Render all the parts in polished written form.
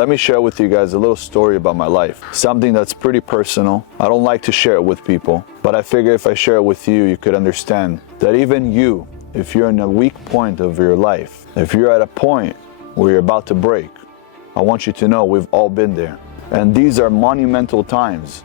let me share with you guys a little story about my life. Something that's pretty personal. I don't like to share it with people, but I figure if I share it with you, you could understand that even you, if you're in a weak point of your life, if you're at a point where you're about to break, I want you to know we've all been there. And these are monumental times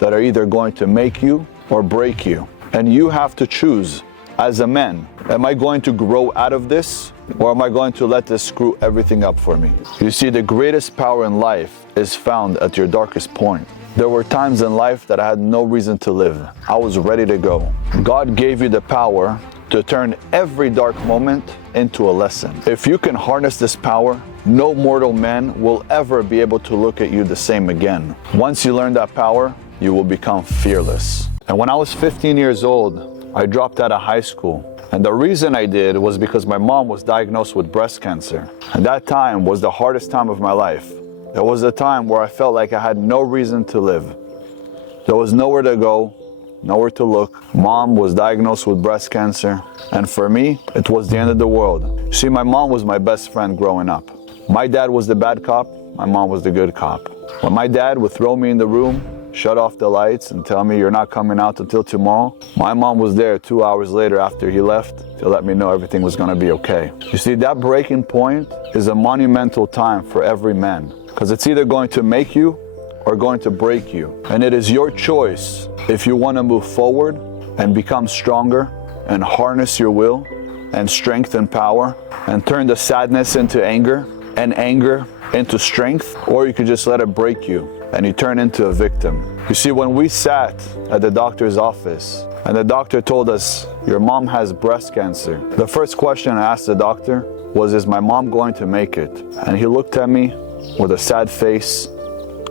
that are either going to make you or break you. And you have to choose as a man, am I going to grow out of this, or am I going to let this screw everything up for me? You see, the greatest power in life is found at your darkest point. There were times in life that I had no reason to live. I was ready to go. God gave you the power to turn every dark moment into a lesson. If you can harness this power, no mortal man will ever be able to look at you the same again. Once you learn that power, you will become fearless. And when I was 15 years old, I dropped out of high school. And the reason I did was because my mom was diagnosed with breast cancer. And that time was the hardest time of my life. It was a time where I felt like I had no reason to live. There was nowhere to go, nowhere to look. Mom was diagnosed with breast cancer. And for me, it was the end of the world. See, my mom was my best friend growing up. My dad was the bad cop, my mom was the good cop. When my dad would throw me in the room, shut off the lights and tell me you're not coming out until tomorrow, my mom was there 2 hours later after he left to let me know everything was going to be okay. You see, that breaking point is a monumental time for every man, because it's either going to make you or going to break you. And it is your choice if you want to move forward and become stronger and harness your will and strength and power and turn the sadness into anger and anger into strength, or you could just let it break you and you turn into a victim. You see, when we sat at the doctor's office and the doctor told us, your mom has breast cancer, the first question I asked the doctor was, is my mom going to make it? And he looked at me with a sad face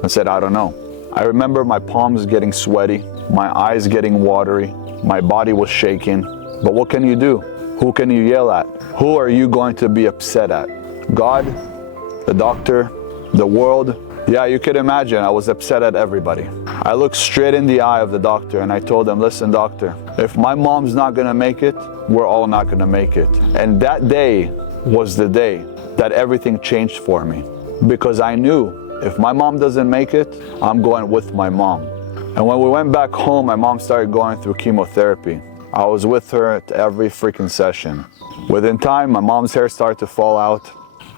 and said, I don't know. I remember my palms getting sweaty, my eyes getting watery, my body was shaking. But what can you do? Who can you yell at? Who are you going to be upset at? God, the doctor, the world? Yeah, you could imagine I was upset at everybody. I looked straight in the eye of the doctor and I told him, listen, doctor, if my mom's not gonna make it, we're all not gonna make it. And that day was the day that everything changed for me, because I knew if my mom doesn't make it, I'm going with my mom. And when we went back home, my mom started going through chemotherapy. I was with her at every freaking session. Within time, my mom's hair started to fall out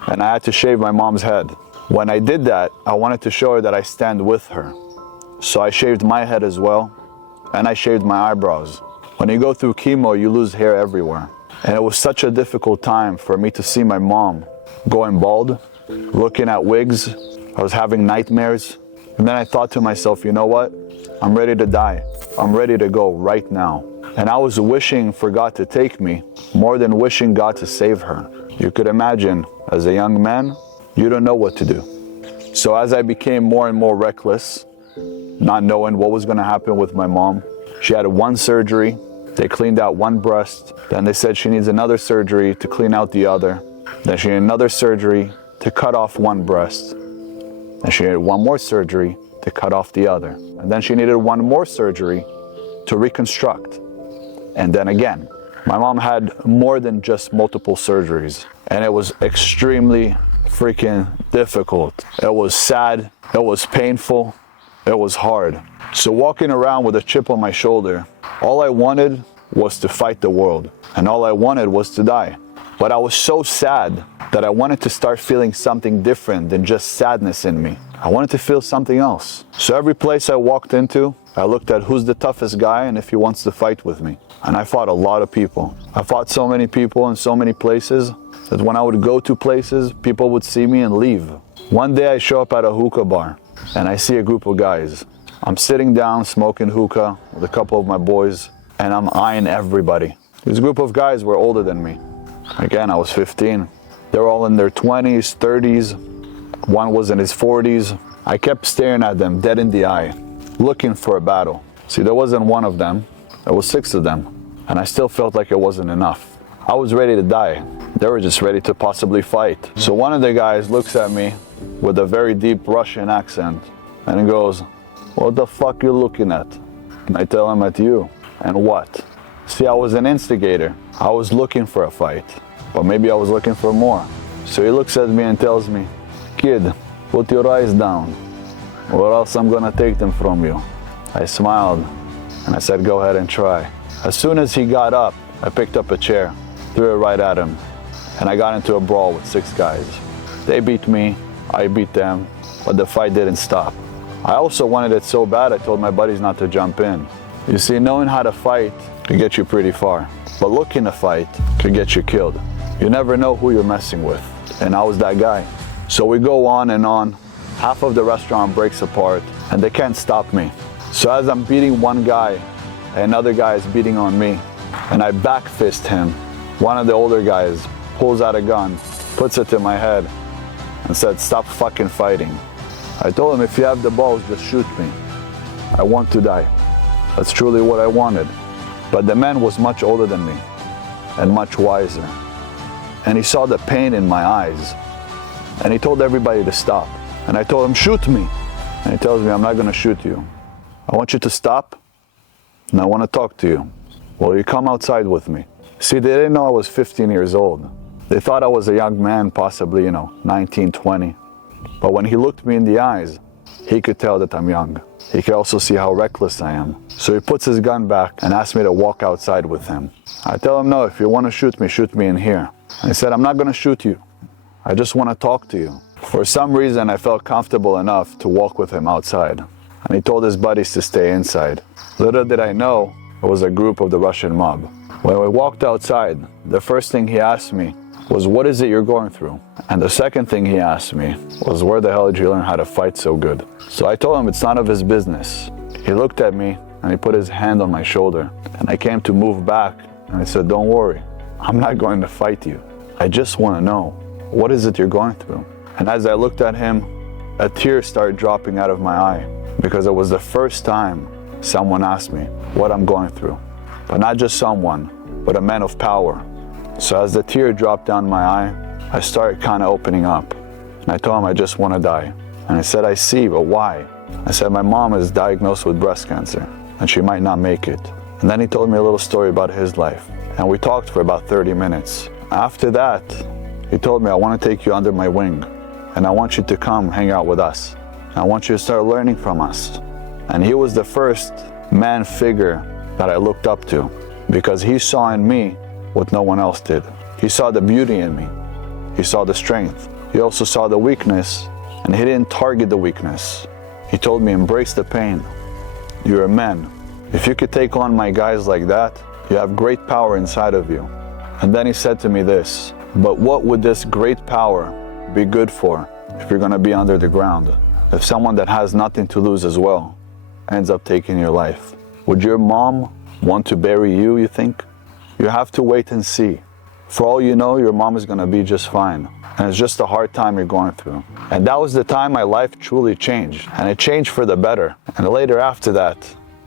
and I had to shave my mom's head. When I did that, I wanted to show her that I stand with her. So I shaved my head as well, and I shaved my eyebrows. When you go through chemo, you lose hair everywhere. And it was such a difficult time for me to see my mom going bald, looking at wigs. I was having nightmares. And then I thought to myself, you know what? I'm ready to die. I'm ready to go right now. And I was wishing for God to take me more than wishing God to save her. You could imagine, as a young man, you don't know what to do. So as I became more and more reckless, not knowing what was going to happen with my mom, she had one surgery, they cleaned out one breast, then they said she needs another surgery to clean out the other, then she needed another surgery to cut off one breast, then she needed one more surgery to cut off the other, and then she needed one more surgery to reconstruct, and then again. My mom had more than just multiple surgeries, and it was extremely freaking difficult. It was sad, it was painful, it was hard. So walking around with a chip on my shoulder, all I wanted was to fight the world, and all I wanted was to die. But I was so sad that I wanted to start feeling something different than just sadness in me. I wanted to feel something else. So every place I walked into, I looked at who's the toughest guy and if he wants to fight with me. And I fought a lot of people. I fought so many people in so many places that when I would go to places, people would see me and leave. One day I show up at a hookah bar and I see a group of guys. I'm sitting down smoking hookah with a couple of my boys and I'm eyeing everybody. This group of guys were older than me. Again, I was 15. They were all in their 20s, 30s. One was in his 40s. I kept staring at them dead in the eye, looking for a battle. See, there wasn't one of them, there was 6 of them. And I still felt like it wasn't enough. I was ready to die. They were just ready to possibly fight. So one of the guys looks at me with a very deep Russian accent and he goes, "What the fuck you looking at?" And I tell him, "At you." "And what?" See, I was an instigator. I was looking for a fight, but maybe I was looking for more. So he looks at me and tells me, "Kid, put your eyes down, or else I'm gonna take them from you. I smiled, and I said, go ahead and try. As soon as he got up, I picked up a chair, threw it right at him, and I got into a brawl with 6 guys. They beat me, I beat them, but the fight didn't stop. I also wanted it so bad, I told my buddies not to jump in. You see, knowing how to fight can get you pretty far, but looking to fight can get you killed. You never know who you're messing with, and I was that guy. So we go on and on. Half of the restaurant breaks apart, and they can't stop me. So as I'm beating one guy, another guy is beating on me, and I back fist him. One of the older guys pulls out a gun, puts it to my head, and said, stop fucking fighting. I told him, if you have the balls, just shoot me. I want to die. That's truly what I wanted. But the man was much older than me, and much wiser. And he saw the pain in my eyes, and he told everybody to stop. And I told him, shoot me. And he tells me, I'm not gonna shoot you. I want you to stop, and I want to talk to you. Will you come outside with me? See, they didn't know I was 15 years old. They thought I was a young man, possibly, 19, 20. But when he looked me in the eyes, he could tell that I'm young. He could also see how reckless I am. So he puts his gun back and asks me to walk outside with him. I tell him, no, if you want to shoot me in here. And he said, I'm not going to shoot you. I just want to talk to you. For some reason, I felt comfortable enough to walk with him outside. And he told his buddies to stay inside. Little did I know, it was a group of the Russian mob. When we walked outside, the first thing he asked me was, what is it you're going through? And the second thing he asked me was, where the hell did you learn how to fight so good? So I told him it's none of his business. He looked at me and he put his hand on my shoulder. And I came to move back and I said, don't worry, I'm not going to fight you. I just want to know, what is it you're going through? And as I looked at him, a tear started dropping out of my eye because it was the first time someone asked me what I'm going through. But not just someone, but a man of power. So as the tear dropped down my eye, I started kind of opening up. And I told him I just want to die. And he said, I see, but why? I said, my mom is diagnosed with breast cancer and she might not make it. And then he told me a little story about his life. And we talked for about 30 minutes. After that, he told me, I want to take you under my wing. And I want you to come hang out with us. And I want you to start learning from us. And he was the first man figure that I looked up to because he saw in me what no one else did. He saw the beauty in me. He saw the strength. He also saw the weakness, and he didn't target the weakness. He told me, embrace the pain. You're a man. If you could take on my guys like that, you have great power inside of you. And then he said to me this, but what would this great power be good for if you're gonna be under the ground? If someone that has nothing to lose as well ends up taking your life, would your mom want to bury you, you think? You have to wait and see. For all you know, your mom is gonna be just fine. And it's just a hard time you're going through. And that was the time my life truly changed. And it changed for the better. And later after that,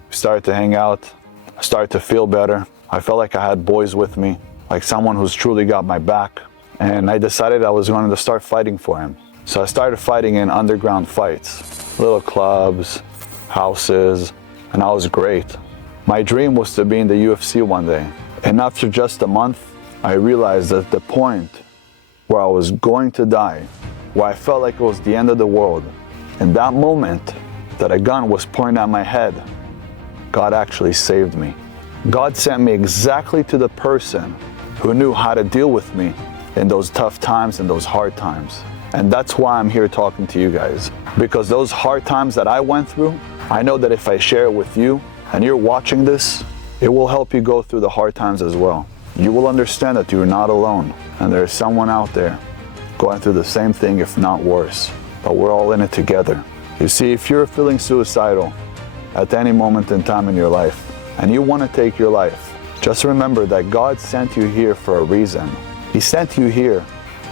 we started to hang out. I started to feel better. I felt like I had boys with me, like someone who's truly got my back. And I decided I was going to start fighting for him. So I started fighting in underground fights, little clubs, houses, and I was great. My dream was to be in the UFC one day. And after just a month, I realized that the point where I was going to die, where I felt like it was the end of the world, in that moment that a gun was pointed at my head, God actually saved me. God sent me exactly to the person who knew how to deal with me in those tough times and those hard times. And that's why I'm here talking to you guys. Because those hard times that I went through, I know that if I share it with you and you're watching this, it will help you go through the hard times as well. You will understand that you're not alone and there's someone out there going through the same thing, if not worse. But we're all in it together. You see, if you're feeling suicidal at any moment in time in your life and you want to take your life, just remember that God sent you here for a reason. He sent you here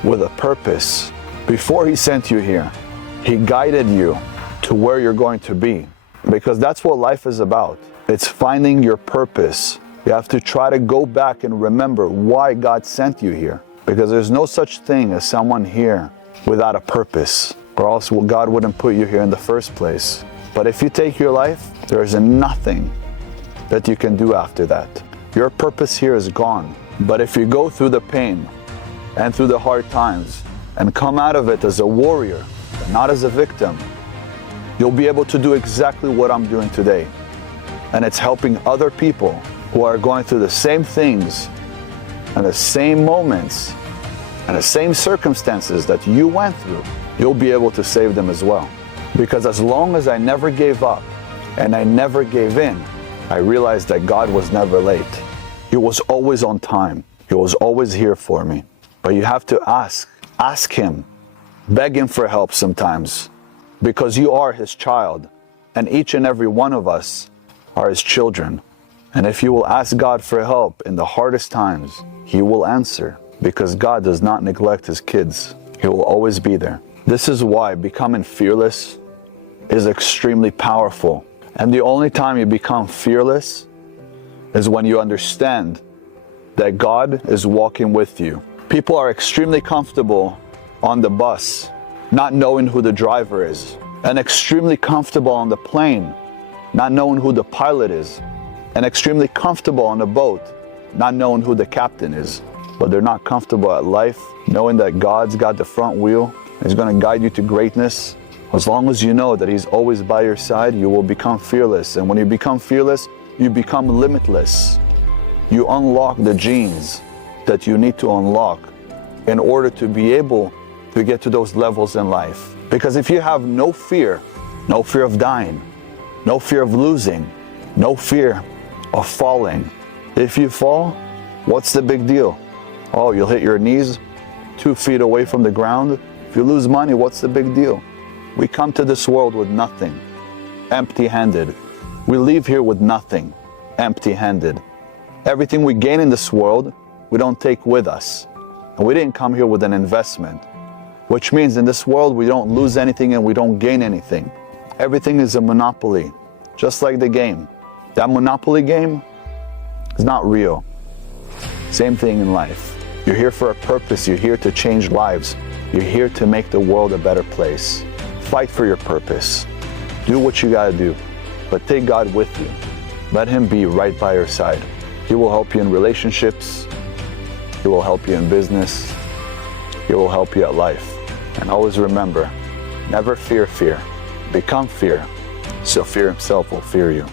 with a purpose. Before He sent you here, He guided you to where you're going to be. Because that's what life is about. It's finding your purpose. You have to try to go back and remember why God sent you here. Because there's no such thing as someone here without a purpose, or else God wouldn't put you here in the first place. But if you take your life, there's nothing that you can do after that. Your purpose here is gone. But if you go through the pain and through the hard times and come out of it as a warrior, not as a victim. You'll be able to do exactly what I'm doing today. And it's helping other people who are going through the same things and the same moments and the same circumstances that you went through. You'll be able to save them as well. Because as long as I never gave up and I never gave in, I realized that God was never late. He was always on time. He was always here for me. But you have to ask Him, beg Him for help sometimes, because you are His child, and each and every one of us are His children. And if you will ask God for help in the hardest times, He will answer, because God does not neglect His kids. He will always be there. This is why becoming fearless is extremely powerful. And the only time you become fearless is when you understand that God is walking with you. People are extremely comfortable on the bus, not knowing who the driver is, and extremely comfortable on the plane, not knowing who the pilot is, and extremely comfortable on a boat, not knowing who the captain is. But they're not comfortable at life, knowing that God's got the front wheel. He's going to guide you to greatness. As long as you know that He's always by your side, you will become fearless. And when you become fearless, you become limitless. You unlock the genes that you need to unlock in order to be able to get to those levels in life. Because if you have no fear of dying, no fear of losing, no fear of falling, if you fall, what's the big deal? Oh, you'll hit your knees 2 feet away from the ground. If you lose money, what's the big deal? We come to this world with nothing, empty-handed. We leave here with nothing, empty-handed. Everything we gain in this world, we don't take with us. And we didn't come here with an investment, which means in this world we don't lose anything and we don't gain anything. Everything is a monopoly, just like the game. That monopoly game is not real. Same thing in life. You're here for a purpose. You're here to change lives. You're here to make the world a better place. Fight for your purpose. Do what you gotta do, but take God with you. Let Him be right by your side. He will help you in relationships. He will help you in business. He will help you at life. And always remember, never fear fear. Become fear, so fear Himself will fear you.